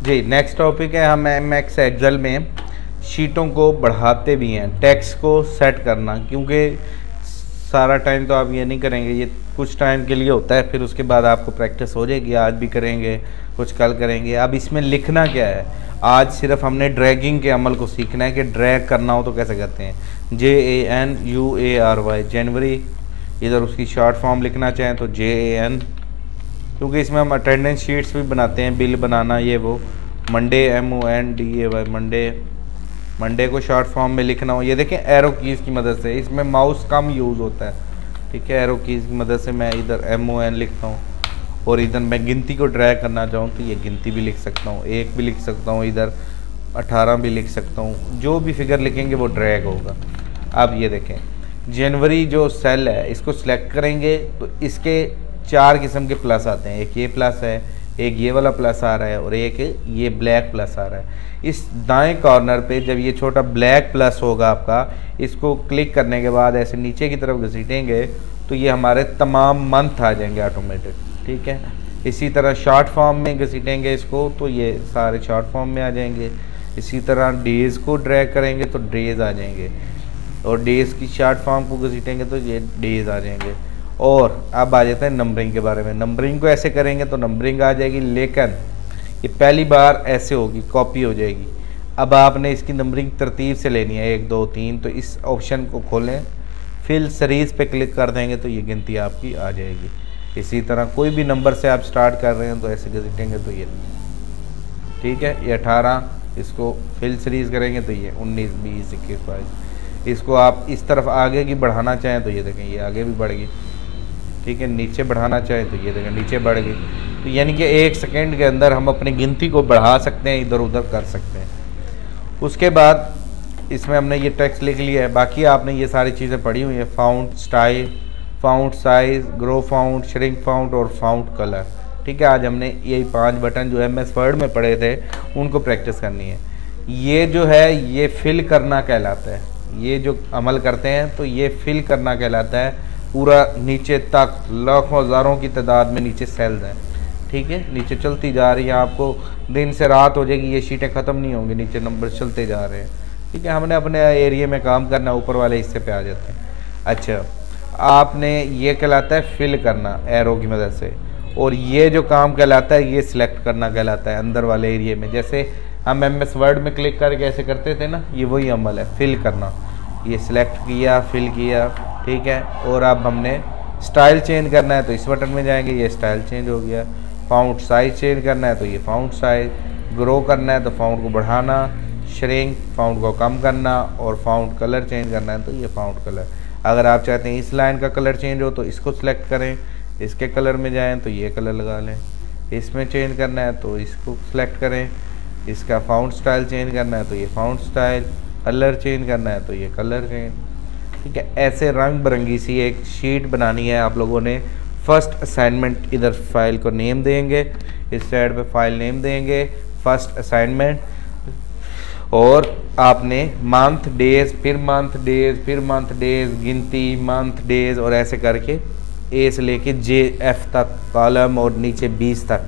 जी next topic है, हम M x Excel में शीटों को बढ़ाते भी हैं, टेक्स्ट को सेट करना, क्योंकि सारा टाइम तो आप ये नहीं करेंगे, ये कुछ टाइम के लिए होता है, फिर उसके बाद आपको प्रैक्टिस हो जाएगी। आज भी करेंगे, कुछ कल करेंगे। अब इसमें लिखना क्या है, आज सिर्फ हमने ड्रैगिंग के अमल को सीखना है कि ड्रैग करना हो तो कैसे करते हैं। JANUARY जनवरी, इधर उसकी शॉर्ट फॉर्म लिखना चाहें तो JAN, क्योंकि इसमें हम अटेंडेंस शीट्स भी बनाते हैं, बिल बनाना ये वो। मंडे MONDAY मंडे को शॉर्ट फॉर्म में लिखना हो, ये देखें एरो कीज़ की मदद से, इसमें माउस कम यूज़ होता है, ठीक है। एरो कीज़ की मदद से मैं इधर MON लिखता हूँ, और इधर मैं गिनती को ड्रैग करना चाहूँ तो ये गिनती भी लिख सकता हूँ, 1 भी लिख सकता हूँ, इधर 18 भी लिख सकता हूँ। जो भी फिगर लिखेंगे वो ड्रैग होगा। अब ये देखें जनवरी जो सेल है, इसको सिलेक्ट करेंगे तो इसके 4 किस्म के प्लस आते हैं। एक ये प्लस है, एक ये वाला प्लस आ रहा है, और एक ये ब्लैक प्लस आ रहा है। इस दाएं कॉर्नर पे जब ये छोटा ब्लैक प्लस होगा आपका, इसको क्लिक करने के बाद ऐसे नीचे की तरफ घसीटेंगे तो ये हमारे तमाम मंथ आ जाएंगे ऑटोमेटिक, ठीक है। इसी तरह शॉर्ट फॉर्म में घसीटेंगे इसको तो ये सारे शॉर्ट फॉर्म में आ जाएंगे। इसी तरह डेज़ को ड्रैग करेंगे तो डेज़ आ जाएंगे, और डेज़ की शॉर्ट फॉर्म को घसीटेंगे तो ये डेज़ आ जाएंगे। और अब आ जाते हैं नंबरिंग के बारे में। नंबरिंग को ऐसे करेंगे तो नंबरिंग आ जाएगी, लेकिन ये पहली बार ऐसे होगी, कॉपी हो जाएगी। अब आपने इसकी नंबरिंग तरतीब से लेनी है, 1 2 3। तो इस ऑप्शन को खोलें, फिल सीरीज़ पे क्लिक कर देंगे तो ये गिनती आपकी आ जाएगी। इसी तरह कोई भी नंबर से आप स्टार्ट कर रहे हैं तो ऐसे घसीटेंगे तो ये, ठीक है, ये 18। इसको फिल सीरीज़ करेंगे तो ये 19 20 21 22। इसको आप इस तरफ आगे की बढ़ाना चाहें तो ये देखें ये आगे भी बढ़ गई, ठीक है। नीचे बढ़ाना चाहें तो ये देखें नीचे बढ़ गई। तो यानी कि 1 सेकेंड के अंदर हम अपनी गिनती को बढ़ा सकते हैं, इधर उधर कर सकते हैं। उसके बाद इसमें हमने ये टेक्स्ट लिख लिया है, बाकी आपने ये सारी चीज़ें पढ़ी हुई हैं। Fount style, fount size, grow fount, shrink fount और फाउंट कलर, ठीक है। आज हमने यही 5 बटन जो MS वर्ड में पढ़े थे उनको प्रैक्टिस करनी है। ये जो है ये फिल करना कहलाता है, ये जो अमल करते हैं तो ये फिल करना कहलाता है। पूरा नीचे तक लाखों हज़ारों की तादाद में नीचे सेल्स हैं, ठीक है। नीचे चलती जा रही है, आपको दिन से रात हो जाएगी, ये शीटें ख़त्म नहीं होंगी, नीचे नंबर चलते जा रहे हैं, ठीक है। हमने अपने एरिया में काम करना, ऊपर वाले हिस्से पे आ जाते हैं। अच्छा, आपने ये कहलाता है फिल करना एरो की मदद से, और ये जो काम कहलाता है ये सिलेक्ट करना कहलाता है अंदर वाले एरिया में। जैसे हम MS वर्ड में क्लिक करके ऐसे करते थे ना, ये वही अमल है फिल करना। ये सिलेक्ट किया, फिल किया, ठीक है। और अब हमने स्टाइल चेंज करना है तो इस बटन में जाएंगे, ये स्टाइल चेंज हो गया। फाउंट साइज चेंज करना है तो ये फाउंट साइज, ग्रो करना है तो फाउंट को बढ़ाना, श्रिंक फाउंट को कम करना, और फाउंट कलर चेंज करना है तो ये फाउंट कलर। अगर आप चाहते हैं इस लाइन का कलर चेंज हो तो इसको सिलेक्ट करें, इसके कलर में जाएं तो ये कलर लगा लें। इसमें चेंज करना है तो इसको सिलेक्ट करें, इसका फाउंट स्टाइल चेंज करना है तो ये फाउंट स्टाइल, कलर चेंज करना है तो ये कलर चेंज, ठीक है। ऐसे रंग बिरंगी सी एक शीट बनानी है आप लोगों ने। फर्स्ट असाइनमेंट, इधर फाइल को नेम देंगे, इस साइड पे फाइल नेम देंगे फर्स्ट असाइनमेंट, और आपने मंथ डेज, फिर मंथ डेज, फिर मंथ डेज, गिनती मंथ डेज, और ऐसे करके A से लेके JF तक कॉलम और नीचे 20 तक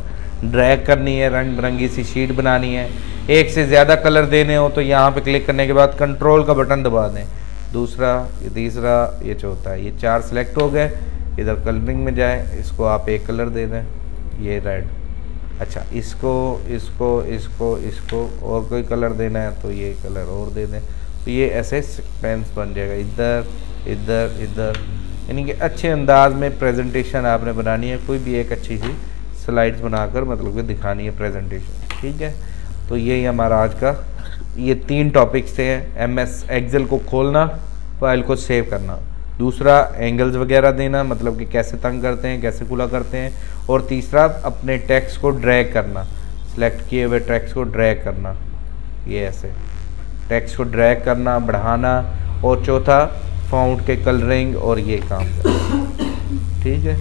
ड्रैग करनी है। रंग बिरंगी सी शीट बनानी है। एक से ज़्यादा कलर देने हो तो यहाँ पे क्लिक करने के बाद कंट्रोल का बटन दबा दें, दूसरा, ये तीसरा, ये चौथा, ये 4 सिलेक्ट हो गए। इधर कलरिंग में जाए, इसको आप एक कलर दे दें, ये रेड। अच्छा, इसको इसको इसको इसको और कोई कलर देना है तो ये कलर और दे दें। तो ये ऐसे सीक्वेंस बन जाएगा, इधर इधर इधर, यानी कि अच्छे अंदाज में प्रेजेंटेशन आपने बनानी है। कोई भी एक अच्छी सी स्लाइड्स बनाकर मतलब कि दिखानी है प्रेजेंटेशन, ठीक है। तो यही हमारा आज का ये 3 टॉपिक्स थे। MS एक्सेल को खोलना, फाइल को सेव करना, दूसरा एंगल्स वगैरह देना, मतलब कि कैसे तंग करते हैं, कैसे खुला करते हैं, और तीसरा अपने टेक्स्ट को ड्रैग करना, सेलेक्ट किए हुए टेक्स्ट को ड्रैग करना, ये ऐसे टेक्स्ट को ड्रैग करना, बढ़ाना, और चौथा फाउंट के कलरिंग और ये काम करना, ठीक है।